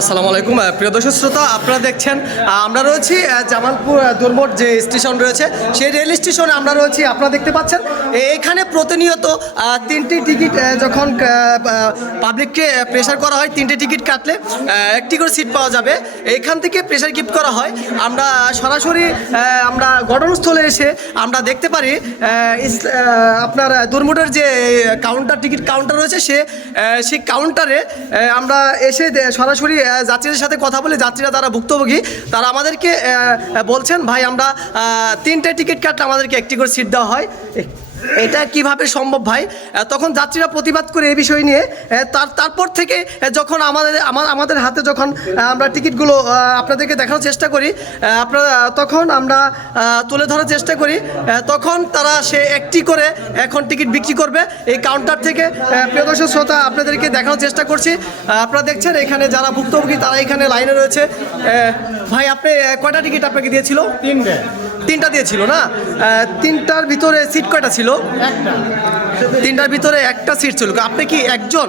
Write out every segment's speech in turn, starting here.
আসসালামু আলাইকুম প্রিয় দর্শক শ্রোতা, আপনারা দেখছেন আমরা রয়েছি জামালপুর দুর্মোট যে স্টেশন রয়েছে সেই রেল স্টেশনে আমরা রয়েছি। আপনারা দেখতে পাচ্ছেন এখানে প্রতিনিয়ত তিনটি টিকিট যখন পাবলিককে প্রেশার করা হয়, তিনটে টিকিট কাটলে একটি করে সিট পাওয়া যাবে, এখান থেকে প্রেশার গিফট করা হয়। আমরা সরাসরি আমরা ঘটনাস্থলে এসে আমরা দেখতে পারি আপনার দুর্মোটের যে টিকিট কাউন্টার রয়েছে সেই কাউন্টারে আমরা এসে সরাসরি যাত্রীদের সাথে কথা বলে যাত্রীরা যারা ভুক্তভোগী তারা আমাদেরকে বলছেন, ভাই আমরা তিনটে টিকিট কাটলে আমাদেরকে একটি করে সিট দেওয়া হয়, এটা কিভাবে সম্ভব ভাই? তখন যাত্রীরা প্রতিবাদ করে এই বিষয় নিয়ে তারপর থেকে যখন আমাদের হাতে যখন আমরা টিকিটগুলো আপনাদেরকে দেখানোর চেষ্টা করি, তখন আমরা তুলে ধরার চেষ্টা করি, তখন তারা একটি করে এখন টিকিট বিক্রি করবে এই কাউন্টার থেকে। প্রিয় দর্শক শ্রোতা, আপনাদেরকে দেখানোর চেষ্টা করছি। আপনারা দেখছেন এখানে যারা ভুক্তভোগী তারা এখানে লাইনে রয়েছে। ভাই আপনি কয়টা টিকিট আপনাকে দিয়েছিল? তিনটা দিয়েছিল না? তিনটার ভিতরে সিট কয়টা ছিল? তিনটার ভিতরে একটা সিট ছিল। আপনি কি একজন?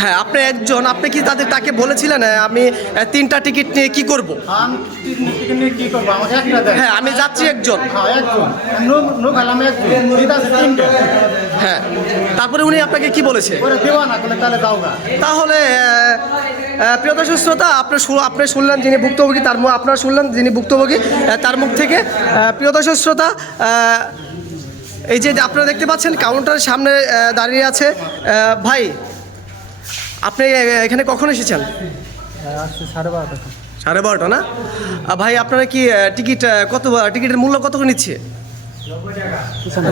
হ্যাঁ, আপনি একজন। আপনি কি তাকে বলেছিলেন আমি তিনটা টিকিট নিয়ে কি করব? হ্যাঁ, আমি যাচ্ছি একজন। হ্যাঁ, তারপরে উনি আপনাকে কি বলেছে? তাহলে প্রিয় দর্শক শ্রোতা, আপনি শুনলেন যিনি ভুক্তভোগী আপনারা শুনলেন যিনি ভুক্তভোগী তার মুখ থেকে। প্রিয় দর্শক শ্রোতা, এই যে আপনারা দেখতে পাচ্ছেন কাউন্টারের সামনে দাঁড়িয়ে আছে ভাই, আপনি এখানে কখন এসেছেন? 12:30 না? ভাই আপনারা কি টিকিটের মূল্য কত করে নিচ্ছে?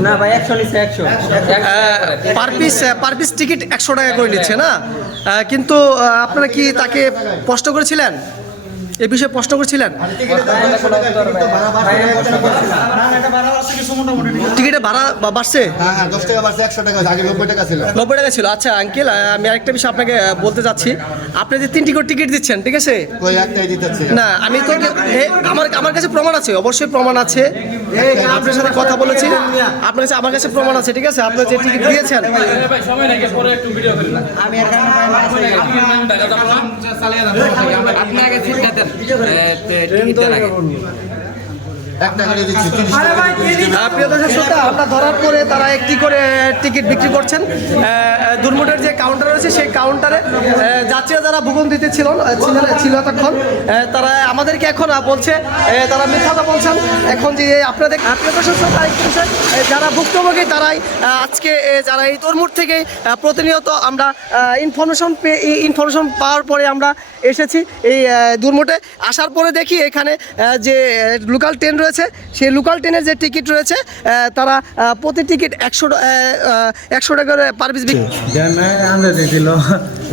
না ভাই, 100 নিচ্ছে। 100 পার পিস টিকিট 100 টাকা করে নিচ্ছে না? কিন্তু আপনারা কি তাকে প্রশ্ন করেছিলেন, এই বিষয়ে প্রশ্ন করেছিলেন? টিকিটের ভাড়া বাড়ছে? 10 টাকা বাড়ছে, 100 টাকা, আগে 90 টাকা ছিল। 90 টাকা ছিল। আচ্ছা আঙ্কেল, আমি আরেকটা বিষয় আপনাকে বলতে চাচ্ছি, আপনি যে 3টি করে টিকিট দিচ্ছেন, ঠিক আছে? ওই একটাই দিতেছে না, আমি তো আমার কাছে প্রমাণ আছে, অবশ্যই প্রমাণ আছে। আপনার সাথে কথা বলেছি, আমার কাছে প্রমাণ আছে, ঠিক আছে? আপনি যে টিকিট দিয়েছেন আমরা ধরার পরে তারা একটি করে টিকিট বিক্রি করছেন। দুর্মোটের যে কাউন্টার রয়েছে সেই কাউন্টারে যাত্রীরা যারা ভূগন্তিতে ছিল এতক্ষণ, তারা আমাদেরকে এখন বলছে তারা মিথ্যা কথা বলছেন। এখন যে আপনাদের যারা ভুক্তভোগী তারাই আজকে যারা এই দুর্মোট থেকে প্রতিনিয়ত আমরা ইনফরমেশন পাওয়ার পরে আমরা এসেছি এই দুর্মোটে। আসার পরে দেখি এখানে যে লোকাল ট্রেন রয়েছে সেই লোকাল ট্রেনের যে টিকিট রয়েছে তারা প্রতি টিকিট 100 টাকা করে পার পিস বিক্রি।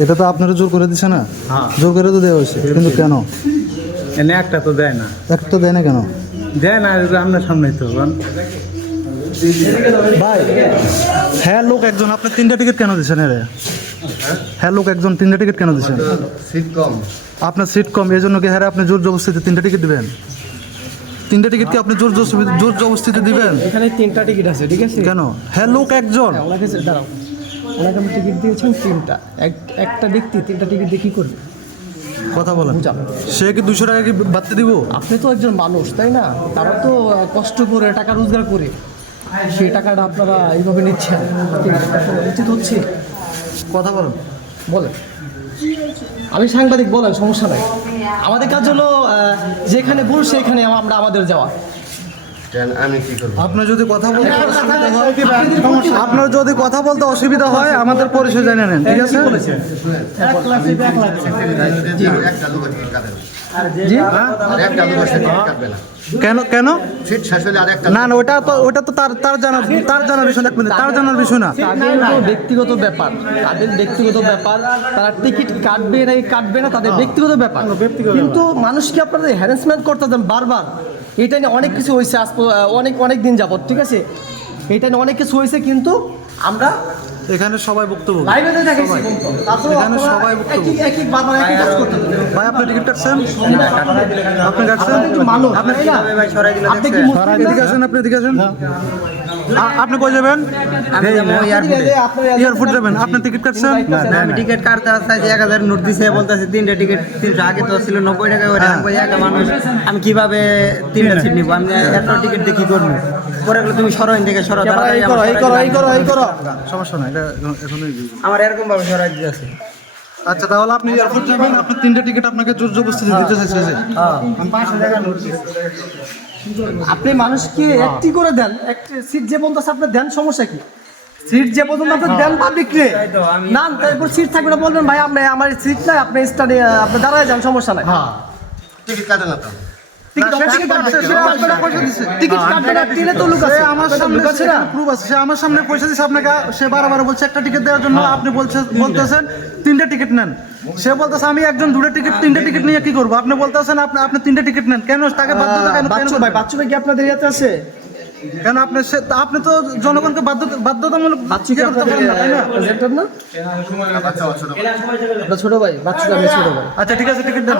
এটা তো আপনারা জোর করে দিচ্ছে না? জোর করে তো দেওয়া হয়েছে, কিন্তু কেন এনে একটা তো দেয় না? একটা তো দেয় না কেন? দেয় না, আপনার সামনেই তো। ভাই হ্যাঁ, লোক একজন, আপনি 3টা টিকিট কেন দিচ্ছেন? হ্যাঁ, লোক একজন 3টা টিকিট কেন দিচ্ছেন? সিট কম। আপনার সিট কম, এই জন্য কি হ্যাঁ আপনি জোর জবরদস্তিতে 3টা টিকিট দিবেন? 3টা টিকিট কি আপনি জোর জবরদস্তিতে দিবেন? এখানে 3টা টিকিট আছে, ঠিক আছে? কেন? হ্যাঁ, লোক একজন। ওনাকে আমি টিকিট দিয়েছেন 3টা, একটা ব্যক্তি 3টা টিকিট দিয়ে কী করবে? কথা বলেন। সে কি 200 টাকা কি বাড়তে দিব? আপনি তো একজন মানুষ, তাই না? তারা তো কষ্ট করে টাকা রোজগার করে সেই টাকাটা আপনারা এইভাবে নিচ্ছেন, উচিত হচ্ছে? কথা বলেন। বলেন। আমি সাংবাদিক, বলেন, সমস্যা নাই। আমাদের কাজ হলো যেখানে ভুল সেখানে আমরা আমাদের যাওয়া। আমি কি করব? আপনার যদি কথা বলতে অসুবিধা হয় আমাদের পরিচয় জানে নেন, ঠিক আছে? কেন কেন না না, ওটা তো তার জানার বিষয় না। তার জানার বিষয় না, ব্যক্তিগত ব্যাপার, তাদের ব্যক্তিগত ব্যাপার। তারা টিকিট কাটবে না তাদের ব্যক্তিগত ব্যাপার। কিন্তু মানুষকে আপনাদের হ্যারাসমেন্ট করতে দেন বারবার, এটা নিয়ে অনেক কিছু হয়েছে অনেক দিন যাবত, ঠিক আছে? এটা নিয়ে অনেক কিছু হয়েছে, কিন্তু আমরা এখানে সবাই বক্তব্য ভাই। আপনি টিকিট কাটছেন? আপনি কাটছেন? আপনি এদিকে আসেন, আপনি এদিকে আসেন। আপনি কই যাবেন? আমি যাবো এয়ারপোর্টে। এয়ারপোর্ট যাবেন? আপনি টিকিট কাটছেন? না, আমি টিকিট কাটতে চাইছি 1000 নোট দিছে, বলতেছে 3টা টিকিট 300, আগে তো ছিল 90 টাকা করে। আমি কই একা মানুষ, আমি কিভাবে 3টা সিট নিব? আমি এত টিকিট দিয়ে কি করবো? পরে বলে তুমি সরো, থেকে সরো, তাড়াতাড়ি সমস্যা নাই, এটা এখনই। আমার এরকম ভাবে সরাই দিতেছে। আচ্ছা, তাহলে আপনি এয়ারপোর্ট যাবেন, আপনি 3টা টিকিট আপনাকে জোর জবরদস্তি দিতে চাইছে যে। আমি 500 টাকা নোট দিছি। আপনি মানুষকে একটি করে দেন, একটি সিট যে পর্যন্ত আছে আপনি দেন, সমস্যা কি? সিট যে পর্যন্ত আপনি দেন পাবলিকরে না, তারপর সিট থাকবে না, বলবেন ভাই আপনি আমার সিট নাই, আপনি স্টাডি আপনি দাঁড়ায় যান, সমস্যা নাই। টিকিট কাটে না তো। টিকিট কাটবে না, টিলে তো লোক আছে, আমার সামনে প্রুফ আছে, সে আমার সামনে পয়সা দিচ্ছে আপনাকে, সে বারবার বলছে একটা টিকিট দেওয়ার জন্য, আপনি বলতেছেন 3টা টিকিট নেন। সে বলতেছে আমি একজন 2টা টিকিট 3টা টিকিট নিয়ে কি করবো? আপনি বলতেছেন আপনি 3টা টিকিট নেন, কেন তাকে বাধ্যতা কেন? বাচ্চু ভাই, বাচ্চু ভাই কি আপনাদের ইয়াতে আছে? কেন আপনি তো জনগণকে বাধ্যতামূলক বাচ্চু কি করতে পারেন না, তাই না? প্রেজেন্টার না? আচ্ছা, ছোট ভাই। আপনার ছোট ভাই, বাচ্চু ভাই ছোট ভাই। আচ্ছা ঠিক আছে, টিকিট দেন।